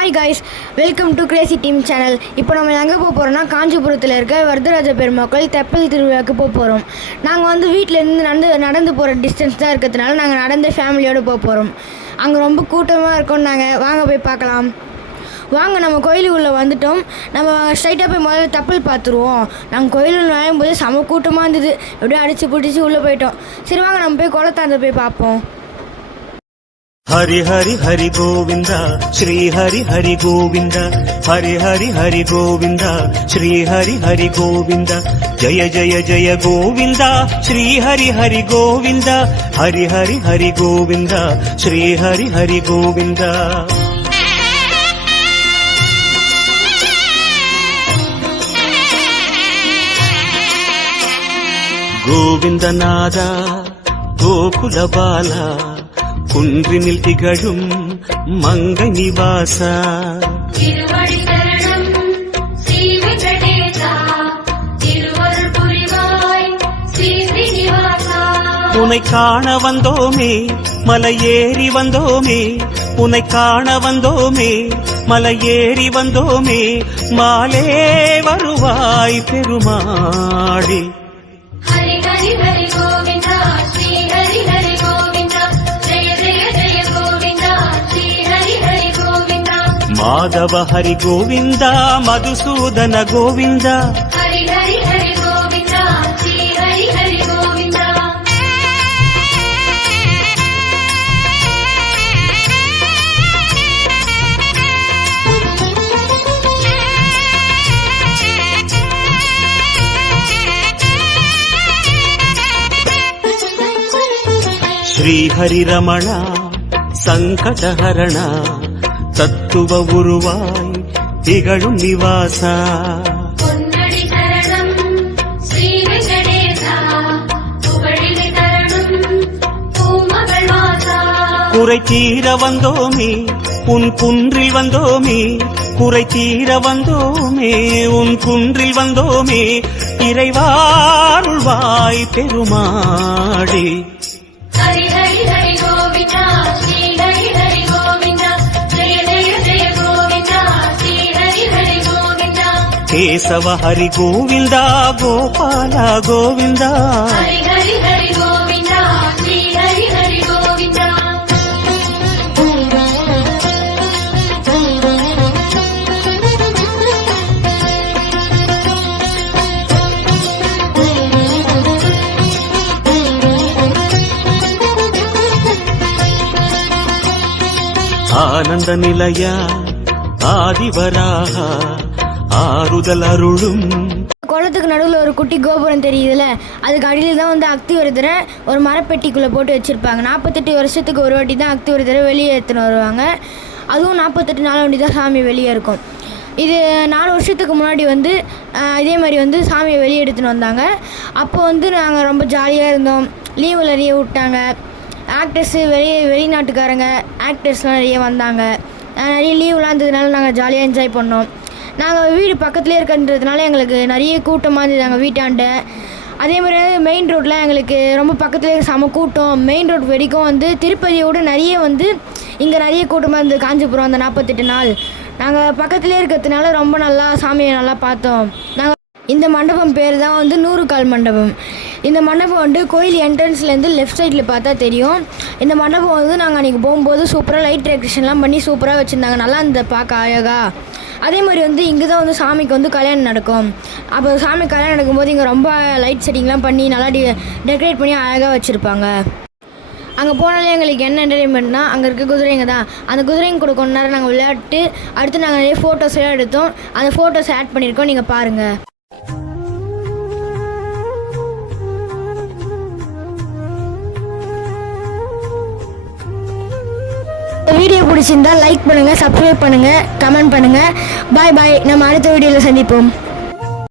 Hi guys, welcome to Crazy team channel. இப்போ நம்ம எங்கே போக போகிறோம்னா, காஞ்சிபுரத்தில் இருக்க வரதராஜ பெருமக்கள் தெப்பல் திருவிழாவுக்கு போக போகிறோம். நாங்கள் வீட்டிலேருந்து நடந்து போகிற டிஸ்டன்ஸ் தான் இருக்கிறதுனால நாங்கள் நடந்து ஃபேமிலியோடு போக போகிறோம். அங்கே ரொம்ப கூட்டமாக இருக்கோம். வாங்க போய் பார்க்கலாம். வாங்க, நம்ம கோயிலுக்குள்ளே வந்துட்டோம். நம்ம ஸ்ட்ரைட்டாக போய் முதல்ல தெப்பல் பார்த்துருவோம். நாங்கள் கோயிலுக்குள்ள நுழையும்போது செம கூட்டமாக இருந்தது. எப்படியே அடித்து பிடிச்சி உள்ளே போயிட்டோம். சரி வாங்க, நம்ம போய் குளத்தாந்த போய் பார்ப்போம். हरि हरि हरि गोविंदा श्री हरि हरि गोविंदा हरि हरि हरि गोविंदा श्री हरि हरि गोविंदा जय जय जय गोविंदा श्री हरि हरि गोविंदा हरि हरि हरि गोविंदा श्री हरि हरि गोविंदा गोविंद नादा गोकुल बाला குன்றினில் திகழும் மங்கை நிவாசா உன்னை காண வந்தோமே மலையேறி வந்தோமே உன்னை காண வந்தோமே மலையேறி வந்தோமே மாலே வருவாய் பெருமாளே. माधव हरि गोविंदा मधुसूदन गोविंदा हरि हरि हरि गोविंदा श्री हरि हरि गोविंदा श्री हरि रमणा संकटहरणा தத்துவ உருவாய் திகழும் நிவாசா பொன்னடி சரணம் ஸ்ரீ வெங்கடேசா புகழினை தரணும் பூமகள் வாசா குறை தீர வந்தோமே உன் குன்றில் வந்தோமே குறை தீர வந்தோமே உன் குன்றில் வந்தோமே இறைவாருள்வாய் பெருமாளே. ஹரி ஹரி ஹரி கோவிந்தா ஸ்ரீ ஹரி ஹரி கோவிந்தா केशव हरि गोविंदा गोपाल गोविंदा हरि हरि हरि गोविंदा श्री हरि हरि गोविंदा आनंद निलया आदिवराहा ஆறுதல் அருளும். குளத்துக்கு நடுவில் ஒரு குட்டி கோபுரம் தெரியுதுல்ல, அதுக்கு அடியில் தான் அக்திவரதரை ஒரு மரப்பெட்டிக்குள்ளே போட்டு வச்சுருப்பாங்க. 48 வருஷத்துக்கு ஒரு வாட்டி தான் அக்திவரதரை வெளியே எடுத்துன்னு வருவாங்க. அதுவும் 48 நாள் வண்டி தான் சாமி வெளியே இருக்கும். இது 4 வருஷத்துக்கு முன்னாடி இதே மாதிரி சாமியை வெளியே எடுத்துன்னு வந்தாங்க. அப்போ நாங்கள் ரொம்ப ஜாலியாக இருந்தோம். லீவில் நிறைய விட்டாங்க. ஆக்டர்ஸு வெளிநாட்டுக்காரங்க ஆக்டர்ஸ்லாம் நிறைய வந்தாங்க. நிறைய லீவ்லாம் இருந்ததுனால நாங்கள் ஜாலியாக என்ஜாய் பண்ணோம். நாங்கள் வீடு பக்கத்துலேயே இருக்கின்றதுனால எங்களுக்கு நிறைய கூட்டமாக இருந்தது நாங்கள் வீட்டாண்ட. அதே மாதிரி மெயின் ரோட்டில் எங்களுக்கு ரொம்ப பக்கத்துலேயே செம கூட்டம். மெயின் ரோட் வரைக்கும் திருப்பதியோடு நிறைய இங்கே நிறைய கூட்டமாக இருந்தது காஞ்சிபுரம். அந்த 48 நாள் நாங்கள் பக்கத்துலேயே இருக்கிறதுனால ரொம்ப நல்லா சாமியை நல்லா பார்த்தோம். இந்த மண்டபம் பேர் தான் 100 கால் மண்டபம். இந்த மண்டபம் கோயில் என்ட்ரன்ஸ்லேருந்து லெஃப்ட் சைடில் பார்த்தா தெரியும். இந்த மண்டபம் நாங்கள் அன்றைக்கி போகும்போது சூப்பராக லைட் டெக்கரேஷன்லாம் பண்ணி சூப்பராக வச்சுருந்தாங்க. நல்லா இருந்த பார்க்க அழகாக. அதே மாதிரி இங்கே தான் சாமிக்கு கல்யாணம் நடக்கும். அப்போ சாமி கல்யாணம் நடக்கும்போது இங்கே ரொம்ப லைட் செட்டிங்லாம் பண்ணி நல்லா டெக்கரேட் பண்ணி அழகாக வச்சுருப்பாங்க. அங்கே போனாலே எங்களுக்கு என்ன என்டர்டைன்மெண்ட்னா, அங்கே இருக்க குதிரைங்க தான். அந்த குதிரைங்க கூட கொஞ்ச நேரம் நாங்கள் விளையாட்டு அடுத்து நாங்கள் நிறைய ஃபோட்டோஸ் எல்லாம் எடுத்தோம். அந்த ஃபோட்டோஸ் ஆட் பண்ணியிருக்கோம், நீங்கள் பாருங்கள். வீடியோ பிடிச்சிருந்தா லைக் பண்ணுங்கள், சப்ஸ்கிரைப் பண்ணுங்கள், கமெண்ட் பண்ணுங்கள். பாய் பாய். நம்ம அடுத்த வீடியோவில் சந்திப்போம்.